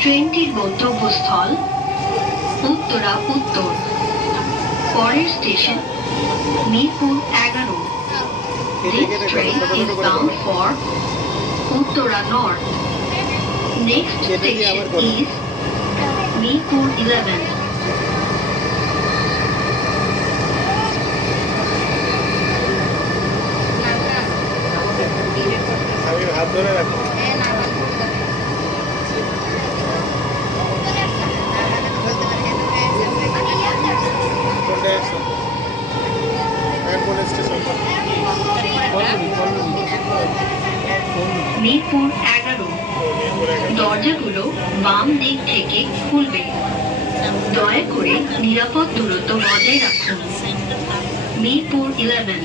ট্রেনটির গন্তব্যস্থল উত্তরা উত্তর। পরের স্টেশন মিরপুর এগারো। For Uttara north next station east Mirpur eleventh হাত ধরে মিরপুর এগারো। দরজাগুলো বাম দিক থেকে খুলবে। দয়া করে নিরাপদ দূরত্ব বজায় রাখুন। মিরপুর ইলেভেন